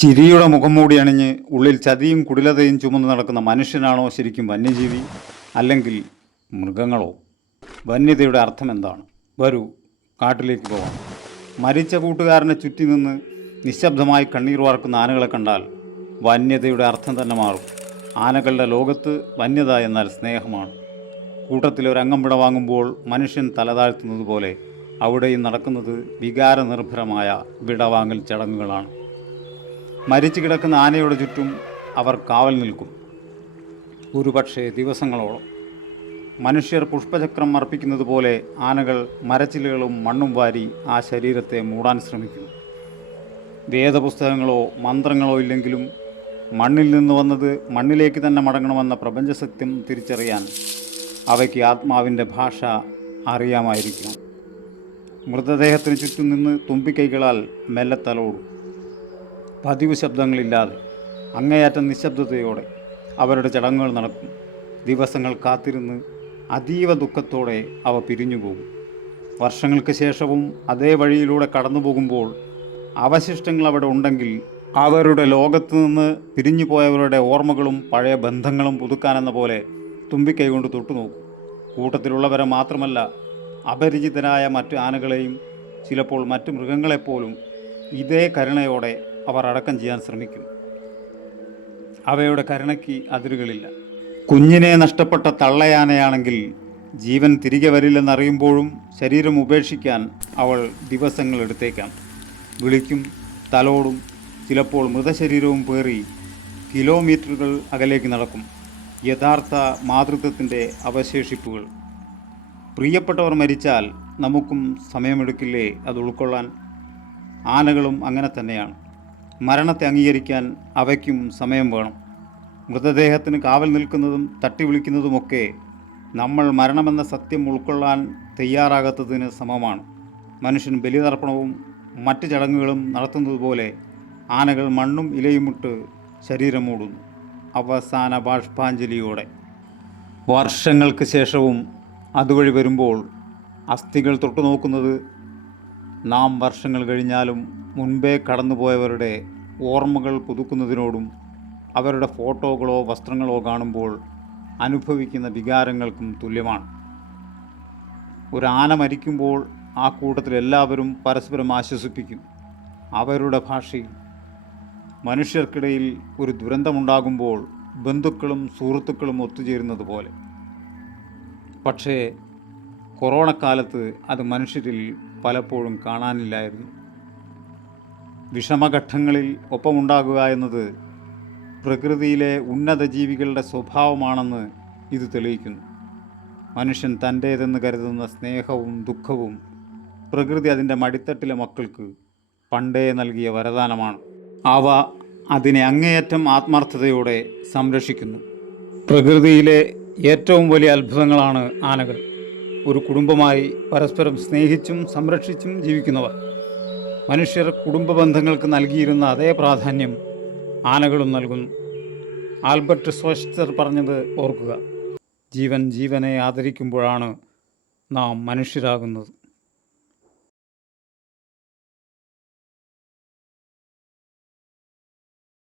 ചിരിയുടെ മുഖംമൂടി അണിഞ്ഞ് ഉള്ളിൽ ചതിയും കുടിലതയും ചുമന്ന് നടക്കുന്ന മനുഷ്യനാണോ ശരിക്കും വന്യജീവി, അല്ലെങ്കിൽ മൃഗങ്ങളോ? വന്യതയുടെ അർത്ഥം എന്താണ്? വരൂ, കാട്ടിലേക്ക് പോകാം. മരിച്ച കൂട്ടുകാരനെ ചുറ്റി നിന്ന് നിശബ്ദമായി കണ്ണീർ വാർക്കുന്ന ആനകളെ കണ്ടാൽ വന്യതയുടെ അർത്ഥം തന്നെ മാറും. ആനകളുടെ ലോകത്ത് വന്യത എന്നാൽ സ്നേഹമാണ്. കൂട്ടത്തിൽ ഒരംഗം വിടവാങ്ങുമ്പോൾ മനുഷ്യൻ തലതാഴ്ത്തുന്നത് പോലെ അവിടെയും നടക്കുന്നത് വികാരനിർഭരമായ വിടവാങ്ങൽ ചടങ്ങുകളാണ്. മരിച്ചു കിടക്കുന്ന ആനയുടെ ചുറ്റും അവർ കാവൽ നിൽക്കും, ഒരുപക്ഷെ ദിവസങ്ങളോളം. മനുഷ്യർ പുഷ്പചക്രം അർപ്പിക്കുന്നത് പോലെ ആനകൾ മരച്ചില്ലകളും മണ്ണും വാരി ആ ശരീരത്തെ മൂടാൻ ശ്രമിക്കുന്നു. വേദപുസ്തകങ്ങളോ മന്ത്രങ്ങളോ ഇല്ലെങ്കിലും മണ്ണിൽ നിന്ന് വന്നത് മണ്ണിലേക്ക് തന്നെ മടങ്ങണമെന്ന പ്രപഞ്ചസത്യം തിരിച്ചറിയാൻ അവയ്ക്ക് ആത്മാവിൻ്റെ ഭാഷ അറിയാമായിരിക്കണം. മൃതദേഹത്തിന് ചുറ്റും നിന്ന് തുമ്പിക്കൈകളാൽ മെല്ലെ തലോടും. പതിവ് ശബ്ദങ്ങളില്ലാതെ, അങ്ങേയറ്റം നിശബ്ദതയോടെ അവരുടെ ചടങ്ങുകൾ നടക്കും. ദിവസങ്ങൾ കാത്തിരുന്ന് അതീവ ദുഃഖത്തോടെ അവ പിരിഞ്ഞുപോകും. വർഷങ്ങൾക്ക് ശേഷവും അതേ വഴിയിലൂടെ കടന്നു പോകുമ്പോൾ അവശിഷ്ടങ്ങൾ അവിടെ ഉണ്ടെങ്കിൽ അവരുടെ ലോകത്ത് നിന്ന് പിരിഞ്ഞു പോയവരുടെ ഓർമ്മകളും പഴയ ബന്ധങ്ങളും പുതുക്കാനെന്ന പോലെ തുമ്പിക്കൈ കൊണ്ട് തൊട്ടു നോക്കും. കൂട്ടത്തിലുള്ളവരെ മാത്രമല്ല, അപരിചിതരായ മറ്റ് ആനകളെയും ചിലപ്പോൾ മറ്റ് മൃഗങ്ങളെപ്പോലും ഇതേ കരുണയോടെ അവർ അടക്കം ചെയ്യാൻ ശ്രമിക്കും. അവയുടെ കരുണയ്ക്ക് അതിരുകളില്ല. കുഞ്ഞിനെ നഷ്ടപ്പെട്ട തള്ളയാനയാണെങ്കിൽ ജീവൻ തിരികെ വരില്ലെന്നറിയുമ്പോഴും ശരീരം ഉപേക്ഷിക്കാൻ അവൾ ദിവസങ്ങൾ എടുത്തേക്കാം. വിളിക്കും, തലോടും, ചിലപ്പോൾ മൃതശരീരവും പേറി കിലോമീറ്ററുകൾ അകലേക്ക് നടക്കും. യഥാർത്ഥ മാതൃത്വത്തിൻ്റെ അവശേഷിപ്പുകൾ. പ്രിയപ്പെട്ടവർ മരിച്ചാൽ നമുക്കും സമയമെടുക്കില്ലേ അത് ഉൾക്കൊള്ളാൻ? ആനകളും അങ്ങനെ തന്നെയാണ്. മരണത്തെ അംഗീകരിക്കാൻ അവയ്ക്കും സമയം വേണം. മൃതദേഹത്തിന് കാവൽ നിൽക്കുന്നതും തട്ടി വിളിക്കുന്നതുമൊക്കെ നമ്മൾ മരണമെന്ന സത്യം ഉൾക്കൊള്ളാൻ തയ്യാറാകാത്തതിന് സമമാണ്. മനുഷ്യൻ ബലിതർപ്പണവും മറ്റ് ചടങ്ങുകളും നടത്തുന്നതുപോലെ ആനകൾ മണ്ണും ഇലയുമിട്ട് ശരീരം മൂടുന്നു, അവസാന ബാഷ്പാഞ്ജലിയോടെ. വർഷങ്ങൾക്ക് ശേഷവും അതുവഴി വരുമ്പോൾ അസ്ഥികൾ തൊട്ടു നോക്കുന്നത് നാം വർഷങ്ങൾ കഴിഞ്ഞാലും മുൻപേ കടന്നുപോയവരുടെ ഓർമ്മകൾ പുതുക്കുന്നതിനോടും അവരുടെ ഫോട്ടോകളോ വസ്ത്രങ്ങളോ കാണുമ്പോൾ അനുഭവിക്കുന്ന വികാരങ്ങൾക്കും തുല്യമാണ്. ഒരു ആന മരിക്കുമ്പോൾ ആ കൂട്ടത്തിൽ എല്ലാവരും പരസ്പരം ആശ്വസിപ്പിക്കും അവരുടെ ഭാഷയിൽ. മനുഷ്യർക്കിടയിൽ ഒരു ദുരന്തമുണ്ടാകുമ്പോൾ ബന്ധുക്കളും സുഹൃത്തുക്കളും ഒത്തുചേരുന്നത് പോലെ. പക്ഷേ കൊറോണക്കാലത്ത് അത് മനുഷ്യരിൽ പലപ്പോഴും കാണാനില്ലായിരുന്നു. വിഷമഘട്ടങ്ങളിൽ ഒപ്പമുണ്ടാകുക എന്നത് പ്രകൃതിയിലെ ഉന്നത ജീവികളുടെ സ്വഭാവമാണെന്ന് ഇത് തെളിയിക്കുന്നു. മനുഷ്യൻ തൻ്റേതെന്ന് കരുതുന്ന സ്നേഹവും ദുഃഖവും പ്രകൃതി അതിൻ്റെ മടിത്തട്ടിലെ മക്കൾക്ക് പണ്ടേ നൽകിയ വരദാനമാണ്. അവ അതിനെ അങ്ങേയറ്റം ആത്മാർത്ഥതയോടെ സംരക്ഷിക്കുന്നു. പ്രകൃതിയിലെ ഏറ്റവും വലിയ അത്ഭുതങ്ങളാണ് ആനകൾ. ഒരു കുടുംബമായി പരസ്പരം സ്നേഹിച്ചും സംരക്ഷിച്ചും ജീവിക്കുന്നവർ. മനുഷ്യർ കുടുംബ ബന്ധങ്ങൾക്ക് നൽകിയിരുന്ന അതേ പ്രാധാന്യം ആനകളും നൽകുന്നു. ആൽബർട്ട് സ്വച്ഛർ പറഞ്ഞത് ഓർക്കുക, ജീവൻ ജീവനെ ആദരിക്കുമ്പോഴാണ് നാം മനുഷ്യരാകുന്നത്.